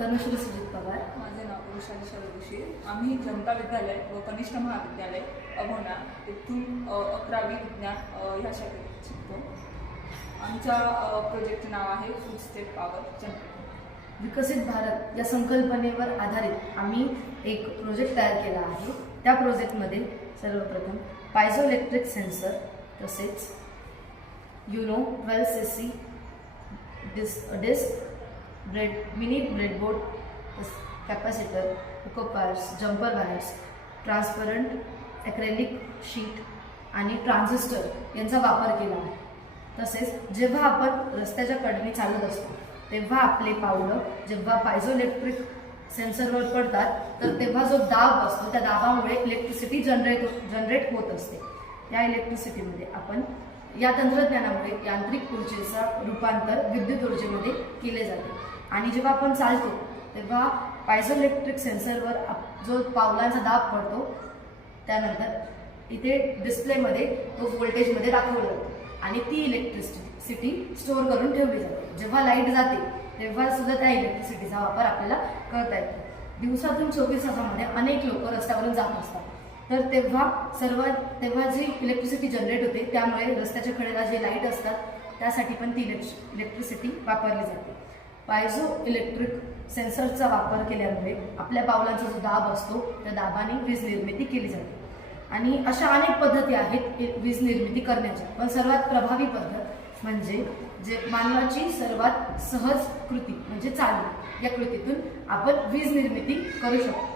तनुश्री सुजित पवार. माझे नाव वैशाली शरदोशी. आम्ही जनता विद्यालय व कनिष्ठ महाविद्यालय अभोणा येथून 11वी विज्ञान ह्या शाखेत शिकतो. आमच्या प्रोजेक्टचे नाव आहे फूड स्टेट पॉवर जनरेटर. विकसित भारत या संकल्पनेवर आधारित आम्ही एक प्रोजेक्ट तयार केला आहे. त्या प्रोजेक्टमध्ये सर्वप्रथम पायझोइलेक्ट्रिक सेन्सर, तसेच Uno 12cc disc, mini breadboard, capacitor, हुकअपार्स, jumper wires, transparent acrylic sheet आणि ट्रान्झिस्टर यांचा वापर केला आहे. तसेच जेव्हा आपण रस्त्याच्या कडेने चालत असतो तेव्हा आपले पावलं जेव्हा पायझोइलेक्ट्रिक सेन्सरवर पडतात तर तेव्हा जो दाब असतो त्या दाबामुळे इलेक्ट्रिसिटी जनरेट होत असते. या इलेक्ट्रिसिटीमध्ये आपण या तंत्रज्ञानामुळे यांत्रिक ऊर्जेचा रूपांतर विद्युत ऊर्जेमध्ये केले जाते. आणि जेव्हा आपण चालतो तेव्हा पायझोइलेक्ट्रिक सेन्सरवर जो पावलांचा दाब पडतो त्यानंतर इथे डिस्प्लेमध्ये तो व्होल्टेजमध्ये दाखवला जातो आणि ती इलेक्ट्रिसिटी स्टोअर करून ठेवली जाते. जेव्हा लाईट जाते तेव्हा सुद्धा त्या इलेक्ट्रिसिटीचा वापर आपल्याला करता येतो. दिवसातून 24 तासामध्ये अनेक लोक रस्त्यावरून जात असतात, तर तेव्हा जी इलेक्ट्रिसिटी जनरेट होते त्यामुळे रस्त्याच्या कडेला जे लाईट असतात त्यासाठी पण ती इलेक्ट्रिसिटी वापरली जाते. पायझो इलेक्ट्रिक सेन्सरचा वापर केल्यामुळे आपल्या पावलांचा जो दाब असतो त्या दाबाने वीज निर्मिती केली जाते. आणि अशा अनेक पद्धती आहेत वीज निर्मिती करण्याच्या, पण सर्वात प्रभावी पद्धत म्हणजे जे मानवाची सर्वात सहज कृती म्हणजे चालणे, या कृतीतून आपण वीज निर्मिती करू शकतो.